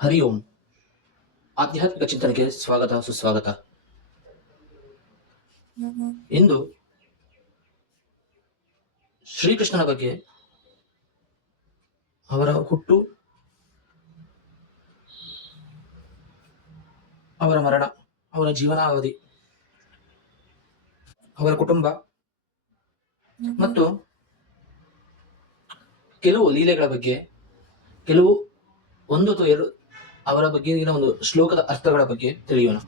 ಹರಿ ಓಂ. ಆಧ್ಯಾತ್ಮಿಕ ಚಿಂತನೆಗೆ ಸ್ವಾಗತ ಸುಸ್ವಾಗತ. ಇಂದು ಶ್ರೀಕೃಷ್ಣನ ಬಗ್ಗೆ, ಅವರ ಹುಟ್ಟು, ಅವರ ಮರಣ, ಅವರ ಜೀವನಾವಧಿ, ಅವರ ಕುಟುಂಬ ಮತ್ತು ಕೆಲವು ಲೀಲೆಗಳ ಬಗ್ಗೆ, ಕೆಲವು ಒಂದು ಅಥವಾ ಎರಡು ಅವರ ಬಗ್ಗೆ ಒಂದು ಶ್ಲೋಕದ ಅರ್ಥಗಳ ಬಗ್ಗೆ ತಿಳಿಯೋಣ.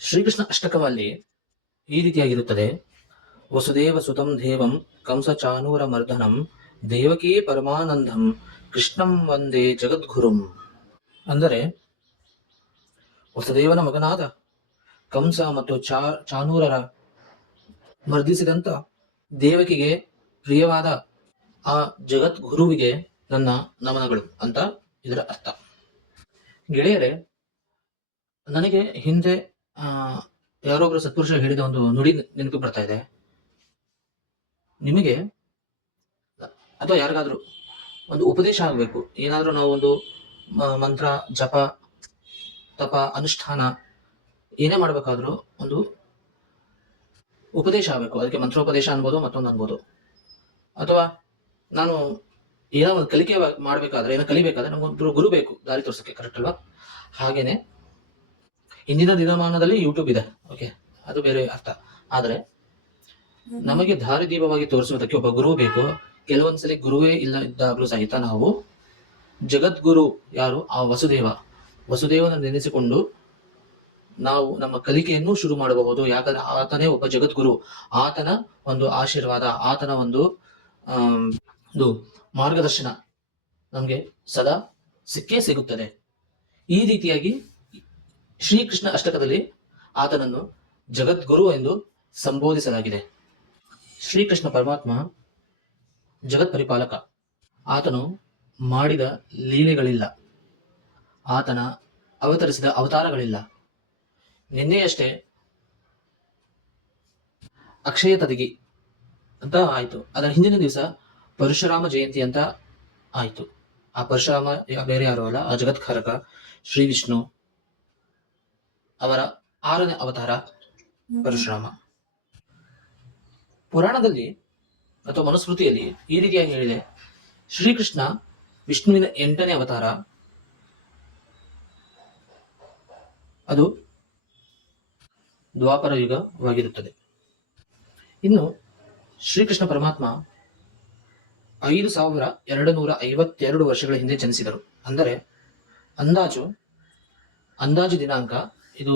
ಶ್ರೀಕೃಷ್ಣ ಅಷ್ಟಕದಲ್ಲಿ ಈ ರೀತಿಯಾಗಿರುತ್ತದೆ: ವಸುದೇವ ಸುತಂ ದೇವಂ ಕಂಸ ಚಾನೂರ ಮರ್ದನಂ ದೇವಕೀ ಪರಮಾನಂದಂ ಕೃಷ್ಣಂ ವಂದೇ ಜಗದ್ಗುರುಂ. ಅಂದರೆ ವಸುದೇವನ ಮಗನಾದ ಕಂಸ ಮತ್ತು ಚಾನೂರರ ಮರ್ದಿಸಿದಂತ ದೇವಕಿಗೆ ಪ್ರಿಯವಾದ ಆ ಜಗದ್ಗುರುವಿಗೆ ನನ್ನ ನಮನಗಳು ಅಂತ ಇದರ ಅರ್ಥ. ಗೆಳೆಯರೇ, ನನಗೆ ಹಿಂದೆ ಯಾರೊಬ್ಬರು ಸತ್ಪುರುಷ ಹೇಳಿದ ಒಂದು ನುಡಿ ನೆನಪು ಬರ್ತಾ ಇದೆ. ನಿಮಗೆ ಅಥವಾ ಯಾರಿಗಾದ್ರೂ ಒಂದು ಉಪದೇಶ ಆಗಬೇಕು, ಏನಾದ್ರೂ ನಾವು ಒಂದು ಮಂತ್ರ, ಜಪ, ತಪ, ಅನುಷ್ಠಾನ ಏನೇ ಮಾಡ್ಬೇಕಾದ್ರೂ ಒಂದು ಉಪದೇಶ ಆಗಬೇಕು. ಅದಕ್ಕೆ ಮಂತ್ರೋಪದೇಶ ಅನ್ಬೋದು, ಮತ್ತೊಂದು ಅನ್ಬೋದು. ಅಥವಾ ನಾನು ಏನೋ ಒಂದು ಕಲಿಕೆ ಮಾಡ್ಬೇಕಾದ್ರೆ, ಏನೋ ಕಲಿಬೇಕಾದ್ರೆ ನಮಗೊಂದು ಗುರು ಬೇಕು ದಾರಿ ತೋರ್ಸಕ್ಕೆ, ಕರೆಕ್ಟ್ ಅಲ್ವಾ? ಹಾಗೇನೆ ಇಂದಿನ ದಿನಮಾನದಲ್ಲಿ ಯೂಟ್ಯೂಬ್ ಇದೆ, ಓಕೆ, ಅದು ಬೇರೆ ಅರ್ಥ. ಆದ್ರೆ ನಮಗೆ ದಾರಿದೀಪವಾಗಿ ತೋರಿಸುವುದಕ್ಕೆ ಒಬ್ಬ ಗುರು ಬೇಕು. ಕೆಲವೊಂದ್ಸಲಿ ಗುರುವೇ ಇದ್ದಾಗಲೂ ಸಹಿತ ನಾವು ಜಗದ್ಗುರು ಯಾರು, ಆ ವಸುದೇವನ ನೆನೆಸಿಕೊಂಡು ನಾವು ನಮ್ಮ ಕಲಿಕೆಯನ್ನು ಶುರು ಮಾಡಬಹುದು. ಯಾಕಂದ್ರೆ ಆತನೇ ಒಬ್ಬ ಜಗದ್ಗುರು. ಆತನ ಒಂದು ಆಶೀರ್ವಾದ, ಆತನ ಒಂದು ಮಾರ್ಗದರ್ಶನ ನಮ್ಗೆ ಸದಾ ಸಿಕ್ಕೇ ಸಿಗುತ್ತದೆ. ಈ ರೀತಿಯಾಗಿ ಶ್ರೀಕೃಷ್ಣ ಅಷ್ಟಕದಲ್ಲಿ ಆತನನ್ನು ಜಗದ್ಗುರು ಎಂದು ಸಂಬೋಧಿಸಲಾಗಿದೆ. ಶ್ರೀಕೃಷ್ಣ ಪರಮಾತ್ಮ ಜಗತ್ ಪರಿಪಾಲಕ. ಆತನು ಮಾಡಿದ ಲೀಲೆಗಳಿಲ್ಲ, ಆತನ ಅವತರಿಸಿದ ಅವತಾರಗಳಿಲ್ಲ. ನಿನ್ನೆಯಷ್ಟೇ ಅಕ್ಷಯ ತದಿಗಿ ಅಂತ ಆಯ್ತು, ಅದರ ಹಿಂದಿನ ದಿವಸ ಪರಶುರಾಮ ಜಯಂತಿ ಅಂತ ಆಯ್ತು. ಆ ಪರಶುರಾಮ ಬೇರೆ ಯಾರು ಅಲ್ಲ, ಆ ಜಗತ್ಕಾರಕ ಶ್ರೀ ವಿಷ್ಣು, ಅವರ 6ನೇ ಅವತಾರ ಪರಶುರಾಮ. ಪುರಾಣದಲ್ಲಿ ಅಥವಾ ಮನುಸ್ಮೃತಿಯಲ್ಲಿ ಈ ರೀತಿಯಾಗಿ ಹೇಳಿದೆ: ಶ್ರೀಕೃಷ್ಣ ವಿಷ್ಣುವಿನ 8ನೇ ಅವತಾರ. ಅದು ದ್ವಾಪರ ಯುಗವಾಗಿರುತ್ತದೆ. ಇನ್ನು ಶ್ರೀಕೃಷ್ಣ ಪರಮಾತ್ಮ 5252 ವರ್ಷಗಳ ಹಿಂದೆ ಜನಿಸಿದರು. ಅಂದರೆ ಅಂದಾಜು ದಿನಾಂಕ ಇದು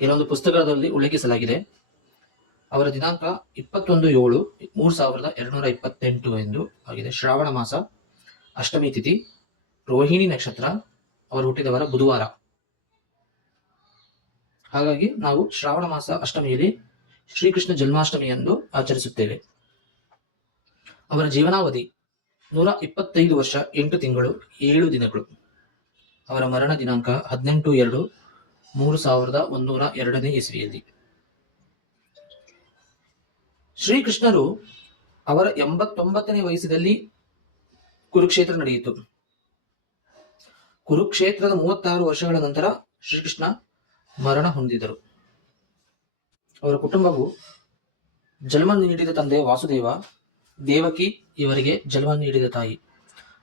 ಕೆಲವೊಂದು ಪುಸ್ತಕದಲ್ಲಿ ಉಲ್ಲೇಖಿಸಲಾಗಿದೆ. ಅವರ ದಿನಾಂಕ 21/7/3228 ಎಂದು ಆಗಿದೆ. ಶ್ರಾವಣ ಮಾಸ, ಅಷ್ಟಮಿ ತಿಥಿ, ರೋಹಿಣಿ ನಕ್ಷತ್ರ, ಅವರು ಹುಟ್ಟಿದವರ ಬುಧವಾರ. ಹಾಗಾಗಿ ನಾವು ಶ್ರಾವಣ ಮಾಸ ಅಷ್ಟಮಿಯಲ್ಲಿ ಶ್ರೀಕೃಷ್ಣ ಜನ್ಮಾಷ್ಟಮಿ ಎಂದು ಆಚರಿಸುತ್ತೇವೆ. ಅವರ ಜೀವನಾವಧಿ 125 ವರ್ಷ 8 ತಿಂಗಳು 7 ದಿನಗಳು. ಅವರ ಮರಣ ದಿನಾಂಕ 18/2/3102 ಇಸ್ವಿಯಲ್ಲಿ. ಶ್ರೀಕೃಷ್ಣರು ಅವರ 89ನೇ ವಯಸ್ಸಿನಲ್ಲಿ ಕುರುಕ್ಷೇತ್ರ ನಡೆಯಿತು. ಕುರುಕ್ಷೇತ್ರದ 36 ವರ್ಷಗಳ ನಂತರ ಶ್ರೀಕೃಷ್ಣ ಮರಣ ಹೊಂದಿದರು. ಅವರ ಕುಟುಂಬವು ಜನ್ಮ ನೀಡಿದ ತಂದೆ ವಾಸುದೇವ, ದೇವಕಿ ಇವರಿಗೆ ಜನ್ಮ ನೀಡಿದ ತಾಯಿ.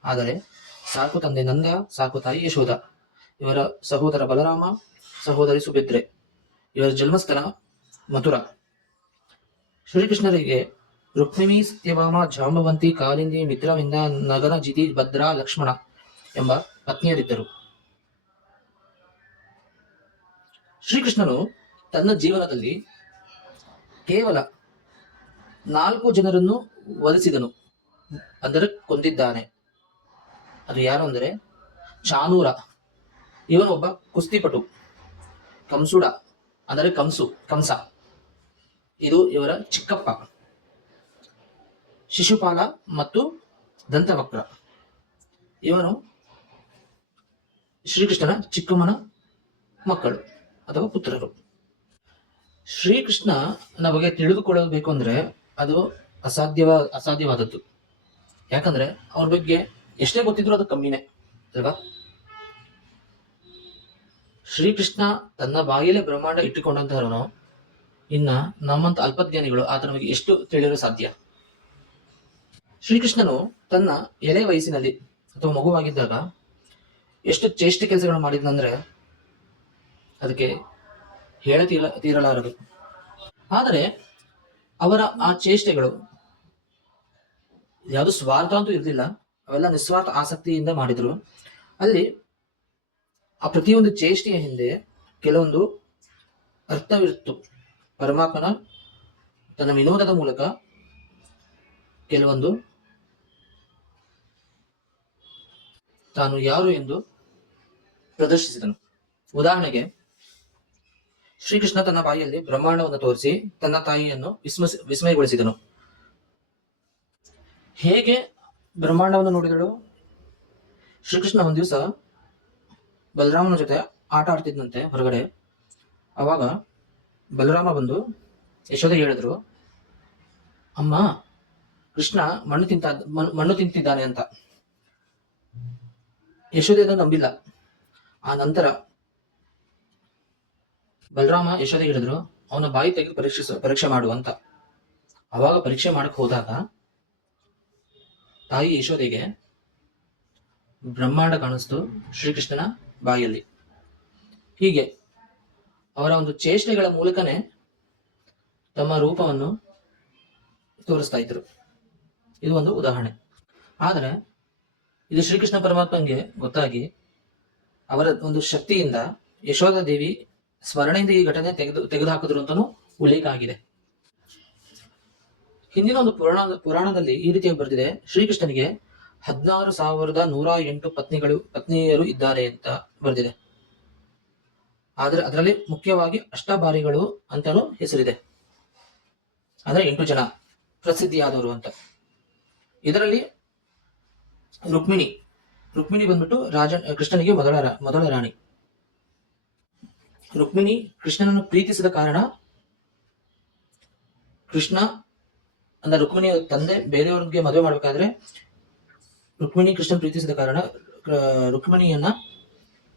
ಆದರೆ ಸಾಕು ತಂದೆ ನಂದ, ಸಾಕು ತಾಯಿ ಯಶೋಧ, ಇವರ ಸಹೋದರ ಬಲರಾಮ, ಸಹೋದರಿ ಸುಭದ್ರೆ. ಇವರ ಜನ್ಮಸ್ಥಳ ಮಥುರಾ. ಶ್ರೀಕೃಷ್ಣರಿಗೆ ರುಕ್ಮಿಣಿ, ಸತ್ಯಭಾಮ, ಜಾಂಬವಂತಿ, ಕಾಲಿಂದಿ, ಮಿತ್ರವಿಂದ, ನಗನ, ಜಿತಿ, ಭದ್ರಾ, ಲಕ್ಷ್ಮಣ ಎಂಬ ಪತ್ನಿಯರಿದ್ದರು. ಶ್ರೀಕೃಷ್ಣನು ತನ್ನ ಜೀವನದಲ್ಲಿ ಕೇವಲ 4 ಜನರನ್ನು ವಧಿಸಿದನು, ಅಂದರೆ ಕೊಂದಿದ್ದಾನೆ. ಅದು ಯಾರು ಅಂದರೆ ಚಾನೂರ, ಇವನು ಒಬ್ಬ ಕುಸ್ತಿಪಟು. ಕಂಸುಡ ಅಂದರೆ ಕಂಸ, ಇದು ಇವರ ಚಿಕ್ಕಪ್ಪ. ಶಿಶುಪಾಲ ಮತ್ತು ದಂತವಕ್ರ, ಇವನು ಶ್ರೀಕೃಷ್ಣನ ಚಿಕ್ಕಮ್ಮನ ಮಕ್ಕಳು ಅಥವಾ ಪುತ್ರರು. ಶ್ರೀಕೃಷ್ಣನ ಬಗ್ಗೆ ತಿಳಿದುಕೊಳ್ಳಬೇಕು ಅಂದ್ರೆ ಅದು ಅಸಾಧ್ಯವಾದದ್ದು. ಯಾಕಂದ್ರೆ ಅವ್ರ ಬಗ್ಗೆ ಎಷ್ಟೇ ಗೊತ್ತಿದ್ರು ಅದು ಕಮ್ಮಿನೇ. ಅಲ್ವಾ? ಶ್ರೀಕೃಷ್ಣ ತನ್ನ ಬಾಯಿಲೆ ಬ್ರಹ್ಮಾಂಡ ಇಟ್ಟುಕೊಂಡಂತಹವನು, ಇನ್ನ ನಮ್ಮಂತ ಅಲ್ಪಜ್ಞಾನಿಗಳು ಆತ ನಮಗೆ ಎಷ್ಟು ತಿಳಿಯಲು ಸಾಧ್ಯ? ಶ್ರೀಕೃಷ್ಣನು ತನ್ನ ಎಳೆ ವಯಸ್ಸಿನಲ್ಲಿ ಅಥವಾ ಮಗುವಾಗಿದ್ದಾಗ ಎಷ್ಟು ಚೇಷ್ಟೆ ಕೆಲಸಗಳು ಮಾಡಿದ್ನಂದ್ರೆ ಅದಕ್ಕೆ ಹೇಳ ತೀರಲಾರದು. ಆದರೆ ಅವರ ಆ ಚೇಷ್ಟೆಗಳು ಯಾವುದು ಸ್ವಾರ್ಥ ಅಂತೂ ಇರಲಿಲ್ಲ, ಅವೆಲ್ಲ ನಿಸ್ವಾರ್ಥ ಆಸಕ್ತಿಯಿಂದ ಮಾಡಿದ್ರು. ಅಲ್ಲಿ ಆ ಪ್ರತಿಯೊಂದು ಚೇಷ್ಟೆಯ ಹಿಂದೆ ಕೆಲವೊಂದು ಅರ್ಥವಿರುತ್ತು. ಪರಮಾತ್ಮನ ತನ್ನ ವಿನೋದದ ಮೂಲಕ ಕೆಲವೊಂದು ತಾನು ಯಾರು ಎಂದು ಪ್ರದರ್ಶಿಸಿದನು. ಉದಾಹರಣೆಗೆ, ಶ್ರೀಕೃಷ್ಣ ತನ್ನ ಬಾಯಿಯಲ್ಲಿ ಬ್ರಹ್ಮಾಂಡವನ್ನು ತೋರಿಸಿ ತನ್ನ ತಾಯಿಯನ್ನು ವಿಸ್ಮಯಗೊಳಿಸಿದನು. ಹೇಗೆ ಬ್ರಹ್ಮಾಂಡವನ್ನು ನೋಡಿದಳು? ಶ್ರೀಕೃಷ್ಣ ಒಂದ್ ದಿವಸ ಬಲರಾಮನ ಜೊತೆ ಆಟ ಆಡ್ತಿದ್ದಂತೆ ಹೊರಗಡೆ. ಅವಾಗ ಬಲರಾಮ ಬಂದು ಯಶೋದೆ ಹೇಳಿದ್ರು, ಅಮ್ಮ, ಕೃಷ್ಣ ಮಣ್ಣು ತಿಂತಿದ್ದಾನೆ ಅಂತ. ಯಶೋದೆ ನಂಬಿಲ್ಲ. ಆ ನಂತರ ಬಲರಾಮ ಯಶೋದೆ ಹೇಳಿದ್ರು, ಅವನ ಬಾಯಿ ತೆಗೆದು ಪರೀಕ್ಷೆ ಮಾಡು ಅಂತ. ಅವಾಗ ಪರೀಕ್ಷೆ ಮಾಡಕ್ ಹೋದಾಗ ತಾಯಿ ಯಶೋದೆಗೆ ಬ್ರಹ್ಮಾಂಡ ಕಾಣಿಸ್ತು ಶ್ರೀಕೃಷ್ಣನ ಬಾಯಲ್ಲಿ. ಹೀಗೆ ಅವರ ಒಂದು ಚೇಷ್ಟೆಗಳ ಮೂಲಕನೇ ತಮ್ಮ ರೂಪವನ್ನು ತೋರಿಸ್ತಾ ಇದ್ರು. ಇದು ಒಂದು ಉದಾಹರಣೆ. ಆದರೆ ಇದು ಶ್ರೀಕೃಷ್ಣ ಪರಮಾತ್ಮನಿಗೆ ಗೊತ್ತಾಗಿ ಅವರ ಒಂದು ಶಕ್ತಿಯಿಂದ ಯಶೋಧ ದೇವಿ ಸ್ಮರಣೆಯಿಂದ ಈ ಘಟನೆ ತೆಗೆದುಹಾಕಿದ್ರು ಅಂತಾನು ಉಲ್ಲೇಖ ಆಗಿದೆ. ಹಿಂದಿನ ಒಂದು ಪುರಾಣದಲ್ಲಿ ಈ ರೀತಿಯಾಗಿ ಬರೆದಿದೆ, ಶ್ರೀಕೃಷ್ಣನಿಗೆ 16,108 ಪತ್ನಿಯರು ಇದ್ದಾರೆ ಅಂತ ಬರೆದಿದೆ. ಆದ್ರೆ ಅದರಲ್ಲಿ ಮುಖ್ಯವಾಗಿ ಅಷ್ಟಭಾರಿಗಳು ಅಂತಾನು ಹೆಸರಿದೆ. ಅಂದ್ರೆ 8 ಜನ ಪ್ರಸಿದ್ಧಿಯಾದವರು ಅಂತ. ಇದರಲ್ಲಿ ರುಕ್ಮಿಣಿ ಬಂದ್ಬಿಟ್ಟು ಕೃಷ್ಣನಿಗೆ ಮೊದಲ ರಾಣಿ. ರುಕ್ಮಿಣಿ ಕೃಷ್ಣನನ್ನು ಪ್ರೀತಿಸಿದ ಕಾರಣ, ಕೃಷ್ಣ ಅಂದ್ರೆ ರುಕ್ಮಿಣಿಯ ತಂದೆ ಬೇರೆಯವ್ರಿಗೆ ಮದುವೆ ಮಾಡ್ಬೇಕಾದ್ರೆ ರುಕ್ಮಿಣಿ ಕೃಷ್ಣನ್ ಪ್ರೀತಿಸಿದ ಕಾರಣ ರುಕ್ಮಿಣಿಯನ್ನ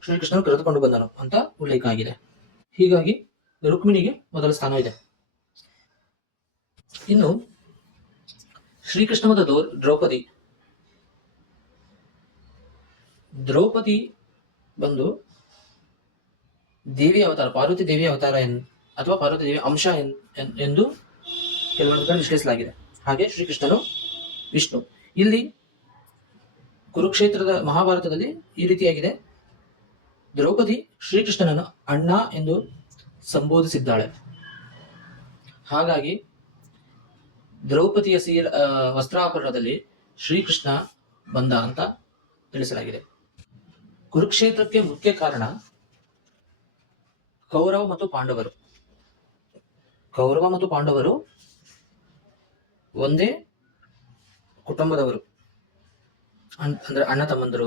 ಶ್ರೀಕೃಷ್ಣನು ಕರೆದುಕೊಂಡು ಬಂದನು ಅಂತ ಉಲ್ಲೇಖ ಆಗಿದೆ. ಹೀಗಾಗಿ ರುಕ್ಮಿಣಿಗೆ ಮೊದಲ ಸ್ಥಾನ ಇದೆ. ಇನ್ನು ಶ್ರೀಕೃಷ್ಣ ಮತ್ತು ದ್ರೌಪದಿ ಬಂದು ದೇವಿ ಅವತಾರ, ಪಾರ್ವತಿ ದೇವಿ ಅವತಾರ ಅಥವಾ ಪಾರ್ವತಿ ದೇವಿ ಅಂಶ ಎಂದು ಕೆಲವೊಂದು ವಿಶ್ಲೇಷಿಸಲಾಗಿದೆ. ಹಾಗೆ ಶ್ರೀಕೃಷ್ಣನು ವಿಷ್ಣು. ಇಲ್ಲಿ ಕುರುಕ್ಷೇತ್ರದ ಮಹಾಭಾರತದಲ್ಲಿ ಈ ರೀತಿಯಾಗಿದೆ, ದ್ರೌಪದಿ ಶ್ರೀಕೃಷ್ಣನನ್ನು ಅಣ್ಣ ಎಂದು ಸಂಬೋಧಿಸಿದ್ದಾಳೆ. ಹಾಗಾಗಿ ದ್ರೌಪದಿಯ ವಸ್ತ್ರಾಪರಣದಲ್ಲಿ ಶ್ರೀಕೃಷ್ಣ ಬಂದ ಅಂತ ತಿಳಿಸಲಾಗಿದೆ. ಕುರುಕ್ಷೇತ್ರಕ್ಕೆ ಮುಖ್ಯ ಕಾರಣ ಕೌರವ ಮತ್ತು ಪಾಂಡವರು ಒಂದೇ ಕುಟುಂಬದವರು, ಅಂದ್ರೆ ಅಣ್ಣ ತಮ್ಮಂದರು,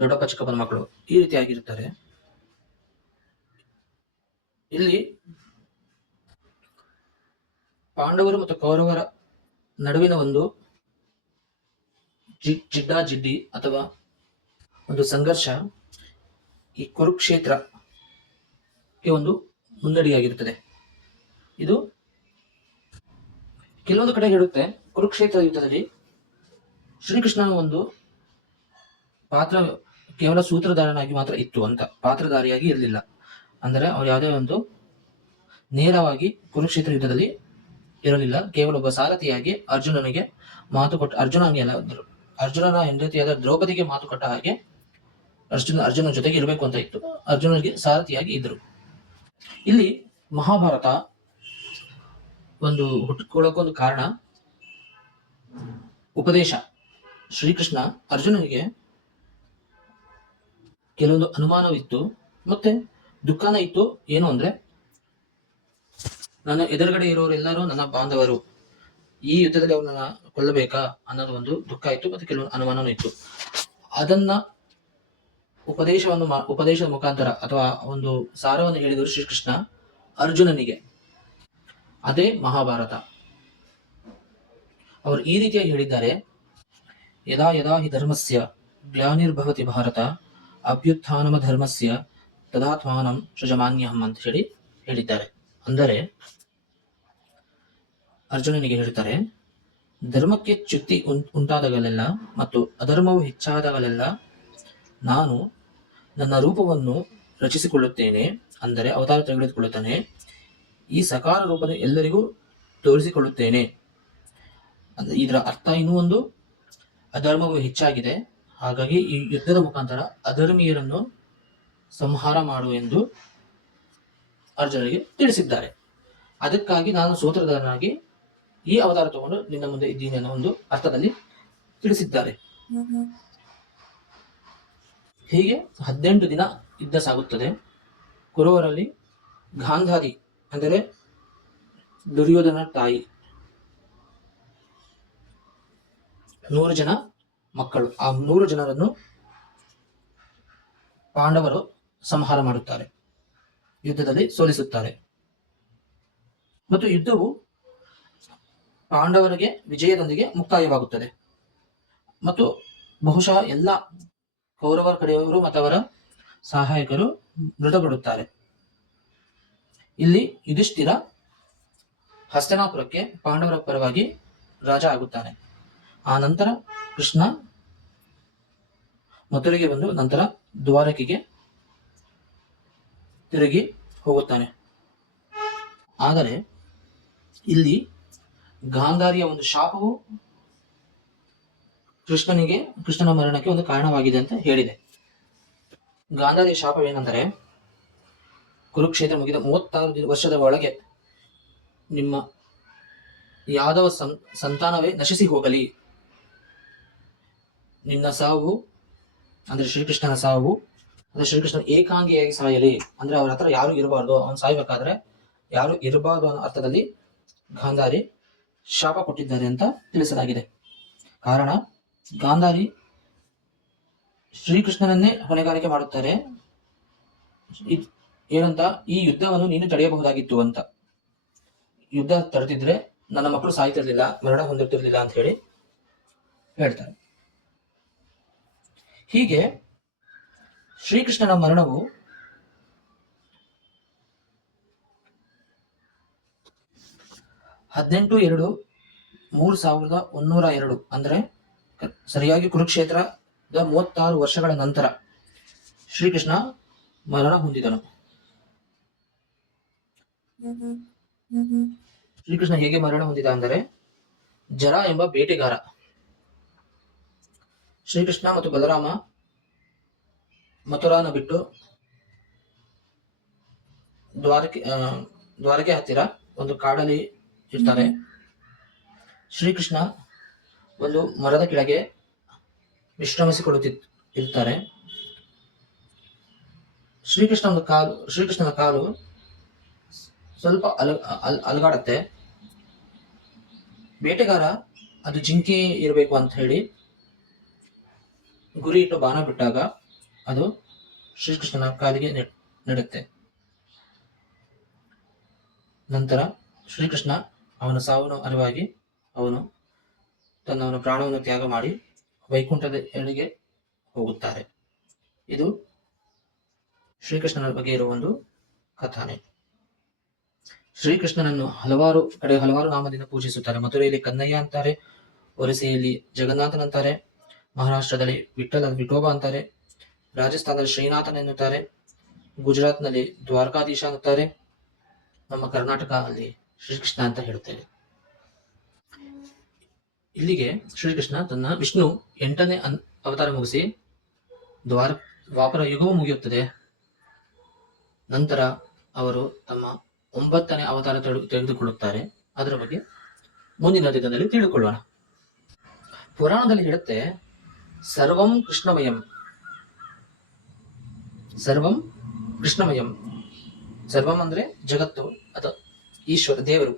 ದೊಡ್ಡಪ್ಪ ಚಿಕ್ಕಪ್ಪನ ಮಕ್ಕಳು ಈ ರೀತಿಯಾಗಿರುತ್ತಾರೆ. ಇಲ್ಲಿ ಪಾಂಡವರು ಮತ್ತು ಕೌರವರ ನಡುವಿನ ಒಂದು ಜಿಡ್ಡಿ ಅಥವಾ ಒಂದು ಸಂಘರ್ಷ ಈ ಕುರುಕ್ಷೇತ್ರಕ್ಕೆ ಒಂದು ಮುನ್ನಡಿಯಾಗಿರುತ್ತದೆ. ಇದು ಕೆಲವೊಂದು ಕಡೆ ಹೇಳುತ್ತೆ, ಕುರುಕ್ಷೇತ್ರ ಯುದ್ಧದಲ್ಲಿ ಶ್ರೀಕೃಷ್ಣನ ಒಂದು ಪಾತ್ರ ಕೇವಲ ಸೂತ್ರಧಾರನಾಗಿ ಮಾತ್ರ ಇತ್ತು ಅಂತ, ಪಾತ್ರಧಾರಿಯಾಗಿ ಇರಲಿಲ್ಲ. ಅಂದರೆ ಅವ್ರು ಯಾವುದೇ ಒಂದು ನೇರವಾಗಿ ಕುರುಕ್ಷೇತ್ರ ಯುದ್ಧದಲ್ಲಿ ಇರಲಿಲ್ಲ. ಕೇವಲ ಒಬ್ಬ ಸಾರಥಿಯಾಗಿ ಅರ್ಜುನನಿಗೆ ಅರ್ಜುನನ ಹೆಂಡತಿಯಾದ ದ್ರೌಪದಿಗೆ ಮಾತು ಕೊಟ್ಟ ಹಾಗೆ ಅರ್ಜುನ ಜೊತೆಗೆ ಇರಬೇಕು ಅಂತ ಇತ್ತು. ಅರ್ಜುನನಿಗೆ ಸಾರಥಿಯಾಗಿ ಇದ್ರು. ಇಲ್ಲಿ ಮಹಾಭಾರತ ಒಂದು ಹುಟ್ಟುಕೊಳ್ಳೋಕೊಂದು ಕಾರಣ ಉಪದೇಶ. ಶ್ರೀಕೃಷ್ಣ ಅರ್ಜುನನಿಗೆ ಕೆಲವೊಂದು ಅನುಮಾನವಿತ್ತು, ಮತ್ತೆ ದುಃಖನ ಇತ್ತು. ಏನು ಅಂದ್ರೆ, ನನ್ನ ಎದುರುಗಡೆ ಇರೋರೆಲ್ಲರೂ ನನ್ನ ಬಾಂಧವರು, ಈ ಯುದ್ಧದಲ್ಲಿ ಅವ್ರನ್ನ ಕೊಲ್ಲಬೇಕಾ ಅನ್ನೋದು ಒಂದು ದುಃಖ ಇತ್ತು, ಮತ್ತೆ ಕೆಲವೊಂದು ಅನುಮಾನನೂ ಇತ್ತು. ಅದನ್ನ ಉಪದೇಶದ ಮುಖಾಂತರ ಅಥವಾ ಒಂದು ಸಾರವನ್ನು ಹೇಳಿದರು ಶ್ರೀಕೃಷ್ಣ ಅರ್ಜುನನಿಗೆ. ಅದೇ ಮಹಾಭಾರತ. ಅವರು ಈ ರೀತಿಯಾಗಿ ಹೇಳಿದ್ದಾರೆ, ಯದಾ ಯದಾ ಹಿ ಧರ್ಮಸ್ಯ ಗ್ಲಾನಿರ್ಭವತಿ ಭಾರತ ಅಭ್ಯುತ್ಥಾನಮ ಧರ್ಮಸ್ಯ ತದಾತ್ಮಾನಂ ಸೃಜಮಾನ್ಯಹಂ ಅಂತ ಹೇಳಿ ಹೇಳಿದ್ದಾರೆ. ಅಂದರೆ ಅರ್ಜುನನಿಗೆ ಹೇಳ್ತಾರೆ, ಧರ್ಮಕ್ಕೆ ಚ್ಯುತಿ ಉಂಟಾದಾಗಲೆಲ್ಲ ಮತ್ತು ಅಧರ್ಮವು ಹೆಚ್ಚಾದಾಗಲೆಲ್ಲ ನಾನು ನನ್ನ ರೂಪವನ್ನು ರಚಿಸಿಕೊಳ್ಳುತ್ತೇನೆ, ಅಂದರೆ ಅವತಾರ ತೆಗೆದುಕೊಳ್ಳುತ್ತಾನೆ. ಈ ಸಕಾರ ರೂಪದ ಎಲ್ಲರಿಗೂ ತೋರಿಸಿಕೊಳ್ಳುತ್ತೇನೆ. ಇದರ ಅರ್ಥ ಇನ್ನೂ ಒಂದು, ಅಧರ್ಮವು ಹೆಚ್ಚಾಗಿದೆ, ಹಾಗಾಗಿ ಈ ಯುದ್ಧದ ಮುಖಾಂತರ ಅಧರ್ಮೀಯರನ್ನು ಸಂಹಾರ ಮಾಡು ಎಂದು ಅರ್ಜುನನಿಗೆ ತಿಳಿಸಿದ್ದಾರೆ. ಅದಕ್ಕಾಗಿ ನಾನು ಸೂತ್ರಧಾರನಾಗಿ ಈ ಅವತಾರ ತಗೊಂಡು ನಿನ್ನ ಮುಂದೆ ಇದ್ದೀನಿ ಅನ್ನೋ ಒಂದು ಅರ್ಥದಲ್ಲಿ ತಿಳಿಸಿದ್ದಾರೆ. ಹೀಗೆ 18 ದಿನ ಯುದ್ಧ ಸಾಗುತ್ತದೆ. ಕುರವರಲ್ಲಿ ಗಾಂಧಾರಿ ಅಂದರೆ ದುರ್ಯೋಧನ ತಾಯಿ 100 ಜನ ಮಕ್ಕಳು, ಆ 100 ಜನರನ್ನು ಪಾಂಡವರು ಸಂಹಾರ ಮಾಡುತ್ತಾರೆ, ಯುದ್ಧದಲ್ಲಿ ಸೋಲಿಸುತ್ತಾರೆ. ಮತ್ತು ಯುದ್ಧವು ಪಾಂಡವರಿಗೆ ವಿಜಯದೊಂದಿಗೆ ಮುಕ್ತಾಯವಾಗುತ್ತದೆ. ಮತ್ತು ಬಹುಶಃ ಎಲ್ಲ ಕೌರವರ ಕಡೆಯವರು ಮತ್ತು ಅವರ ಸಹಾಯಕರು ಮೃತಪಡುತ್ತಾರೆ. ಇಲ್ಲಿ ಯುಧಿಷ್ಠಿರ ಹಸ್ತಿನಾಪುರಕ್ಕೆ ಪಾಂಡವರ ಪರವಾಗಿ ರಾಜ ಆಗುತ್ತಾನೆ. ಆ ನಂತರ ಕೃಷ್ಣ ಮಥುರೆಗೆ ಬಂದು ನಂತರ ದ್ವಾರಕೆಗೆ ತಿರುಗಿ ಹೋಗುತ್ತಾನೆ. ಆದರೆ ಇಲ್ಲಿ ಗಾಂಧಾರಿಯ ಒಂದು ಶಾಪವು ಕೃಷ್ಣನ ಮರಣಕ್ಕೆ ಒಂದು ಕಾರಣವಾಗಿದೆ ಅಂತ ಹೇಳಿದೆ. ಗಾಂಧಾರಿಯ ಶಾಪವೇನೆಂದರೆ, ಕುರುಕ್ಷೇತ್ರ ಮುಗಿದ 36 ವರ್ಷದ ಒಳಗೆ ನಿಮ್ಮ ಯಾದವ ಸಂತಾನವೇ ನಶಿಸಿ ಹೋಗಲಿ, ನಿನ್ನ ಸಾವು ಅಂದ್ರೆ ಶ್ರೀಕೃಷ್ಣನ ಸಾವು ಅಂದ್ರೆ ಶ್ರೀಕೃಷ್ಣ ಏಕಾಂಗಿಯಾಗಿ ಸಾಯಲಿ, ಅಂದ್ರೆ ಅವರ ಹತ್ರ ಯಾರು ಇರಬಾರ್ದು, ಅವನು ಸಾಯ್ಬೇಕಾದ್ರೆ ಯಾರು ಇರಬಾರ್ದು ಅನ್ನೋ ಅರ್ಥದಲ್ಲಿ ಗಾಂಧಾರಿ ಶಾಪ ಕೊಟ್ಟಿದ್ದಾರೆ ಅಂತ ತಿಳಿಸಲಾಗಿದೆ. ಕಾರಣ, ಗಾಂಧಾರಿ ಶ್ರೀಕೃಷ್ಣನನ್ನೇ ಹೊಣೆಗಾರಿಕೆ ಮಾಡುತ್ತಾರೆ ಏನಂತ, ಈ ಯುದ್ಧವನ್ನು ನೀನು ತಡೆಯಬಹುದಾಗಿತ್ತು ಅಂತ. ಯುದ್ಧ ತಡೆದಿದ್ರೆ ನನ್ನ ಮಕ್ಕಳು ಸಾಯ್ತಿರ್ಲಿಲ್ಲ, ಮರಣ ಹೊಂದಿರ್ತಿರ್ಲಿಲ್ಲ ಅಂತ ಹೇಳಿ ಹೇಳ್ತಾರೆ. ಹೀಗೆ ಶ್ರೀಕೃಷ್ಣನ ಮರಣವು ಹದಿನೆಂಟು 2/3/102 ಅಂದ್ರೆ ಸರಿಯಾಗಿ ಕುರುಕ್ಷೇತ್ರದ 36 ವರ್ಷಗಳ ನಂತರ ಶ್ರೀಕೃಷ್ಣ ಮರಣ ಹೊಂದಿದನು. ಶ್ರೀಕೃಷ್ಣ ಹೇಗೆ ಮರಣ ಹೊಂದಿದ ಅಂದರೆ, ಜರ ಎಂಬ ಬೇಟೆಗಾರ ಶ್ರೀಕೃಷ್ಣ ಮತ್ತು ಬಲರಾಮ ಮಥುರಾನ ಬಿಟ್ಟು ದ್ವಾರಕೆ ಹತ್ತಿರ ಒಂದು ಕಾಡಲ್ಲಿ ಇರ್ತಾರೆ. ಶ್ರೀಕೃಷ್ಣ ಒಂದು ಮರದ ಕೆಳಗೆ ವಿಶ್ರಮಿಸಿಕೊಳ್ಳುತ್ತಿರ್ತಾರೆ. ಶ್ರೀಕೃಷ್ಣನ ಕಾಲು ಸ್ವಲ್ಪ ಅಲಗಾಡತ್ತೆ. ಬೇಟೆಗಾರ ಅದು ಜಿಂಕೆ ಇರಬೇಕು ಅಂತ ಹೇಳಿ ಗುರಿ ಇಟ್ಟು ಬಾಣ ಬಿಟ್ಟಾಗ ಅದು ಶ್ರೀಕೃಷ್ಣನ ಕಾಲಿಗೆ ನೆಡುತ್ತೆ. ನಂತರ ಶ್ರೀಕೃಷ್ಣ ಅವನ ಸಾವನ್ನು ಅರಿವಾಗಿ ಅವನ ಪ್ರಾಣವನ್ನು ತ್ಯಾಗ ಮಾಡಿ ವೈಕುಂಠದ ಎಡೆಗೆ ಹೋಗುತ್ತಾರೆ. ಇದು ಶ್ರೀಕೃಷ್ಣನ ಬಗ್ಗೆ ಇರುವ ಒಂದು ಕಥಾನೆ. ಶ್ರೀಕೃಷ್ಣನನ್ನು ಹಲವಾರು ನಾಮದಿಂದ ಪೂಜಿಸುತ್ತಾರೆ. ಮಥುರೆಯಲ್ಲಿ ಕನ್ನಯ್ಯ ಅಂತಾರೆ, ಒರಿಸ್ಸೆಯಲ್ಲಿ ಜಗನ್ನಾಥನಂತಾರೆ, ಮಹಾರಾಷ್ಟ್ರದಲ್ಲಿ ವಿಠೋಬ ಅಂತಾರೆ, ರಾಜಸ್ಥಾನದಲ್ಲಿ ಶ್ರೀನಾಥನ್ ಎನ್ನುತ್ತಾರೆ, ಗುಜರಾತ್ನಲ್ಲಿ ದ್ವಾರಕಾಧೀಶ ಅನ್ನುತ್ತಾರೆ, ನಮ್ಮ ಕರ್ನಾಟಕ ಅಲ್ಲಿ ಶ್ರೀಕೃಷ್ಣ ಅಂತ ಹೇಳುತ್ತೇವೆ. ಇಲ್ಲಿಗೆ ಶ್ರೀಕೃಷ್ಣ ತನ್ನ ವಿಷ್ಣು 8ನೇ ಅವತಾರ ಮುಗಿಸಿ ದ್ವಾಪರ ಯುಗವು ಮುಗಿಯುತ್ತದೆ. ನಂತರ ಅವರು ತಮ್ಮ 9ನೇ ಅವತಾರ ತೆಗೆದುಕೊಳ್ಳುತ್ತಾರೆ. ಅದರ ಬಗ್ಗೆ ಮುಂದಿನ ದಿನದಲ್ಲಿ ತಿಳಿದುಕೊಳ್ಳೋಣ. ಪುರಾಣದಲ್ಲಿ ಹೇಳುತ್ತೆ, ಸರ್ವಂ ಕೃಷ್ಣಮಯಂ, ಸರ್ವಂ ಕೃಷ್ಣಮಯಂ. ಸರ್ವಂ ಅಂದ್ರೆ ಜಗತ್ತು ಅಥವಾ ಈಶ್ವರ, ದೇವರು.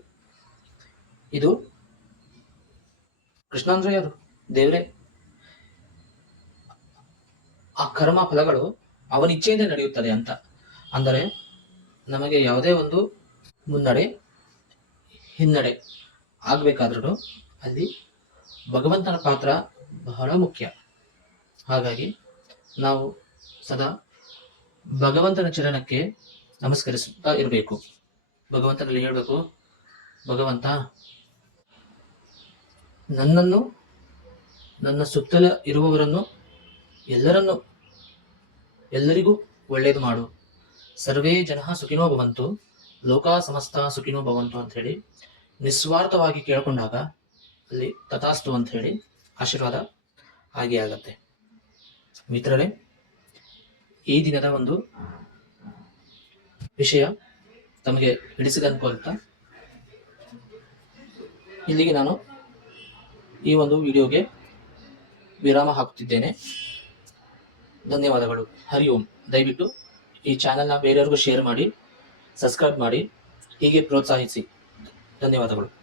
ಇದು ಕೃಷ್ಣ ಅಂದ್ರೆ ಯಾರು? ದೇವರೇ. ಆ ಕರ್ಮ ಫಲಗಳು ಅವನ ಇಚ್ಛೆಯಿಂದ ನಡೆಯುತ್ತದೆ ಅಂತ. ಅಂದರೆ ನಮಗೆ ಯಾವುದೇ ಒಂದು ಮುನ್ನಡೆ ಹಿನ್ನಡೆ ಆಗ್ಬೇಕಾದ್ರೂ ಅಲ್ಲಿ ಭಗವಂತನ ಪಾತ್ರ ಬಹಳ ಮುಖ್ಯ. ಹಾಗಾಗಿ ನಾವು ಸದಾ ಭಗವಂತನ ಚರಣಕ್ಕೆ ನಮಸ್ಕರಿಸುತ್ತಾ ಇರಬೇಕು. ಭಗವಂತನಲ್ಲಿ ಹೇಳಬೇಕು, ಭಗವಂತ ನನ್ನನ್ನು, ನನ್ನ ಸುತ್ತಲ ಇರುವವರನ್ನು, ಎಲ್ಲರಿಗೂ ಒಳ್ಳೆಯದು ಮಾಡು. ಸರ್ವೇ ಜನಃ ಸುಖಿನೋ ಭವಂತು, ಲೋಕಾ ಸಮಸ್ತ ಸುಖಿನೋ ಭವಂತು ಅಂತ ಹೇಳಿ ನಿಸ್ವಾರ್ಥವಾಗಿ ಕೇಳ್ಕೊಂಡಾಗ ಅಲ್ಲಿ ತಥಾಸ್ತು ಅಂತ ಹೇಳಿ ಆಶೀರ್ವಾದ ಹಾಗೆ ಆಗತ್ತೆ. ಮಿತ್ರರೇ, ಈ ದಿನದ ಒಂದು ವಿಷಯ ತಮಗೆ ಹಿಡಿಸಿದೆ ಅನ್ಕೊಳ್ತಾ ಇಲ್ಲಿಗೆ ನಾನು ಈ ಒಂದು ವಿಡಿಯೋಗೆ ವಿರಾಮ ಹಾಕುತ್ತಿದ್ದೇನೆ. ಧನ್ಯವಾದಗಳು. ಹರಿ ಓಂ. ದಯವಿಟ್ಟು ಈ ಚಾನೆಲ್ನ ಬೇರೆಯವ್ರಿಗೂ ಶೇರ್ ಮಾಡಿ, ಸಬ್ಸ್ಕ್ರೈಬ್ ಮಾಡಿ, ಹೀಗೆ ಪ್ರೋತ್ಸಾಹಿಸಿ. ಧನ್ಯವಾದಗಳು.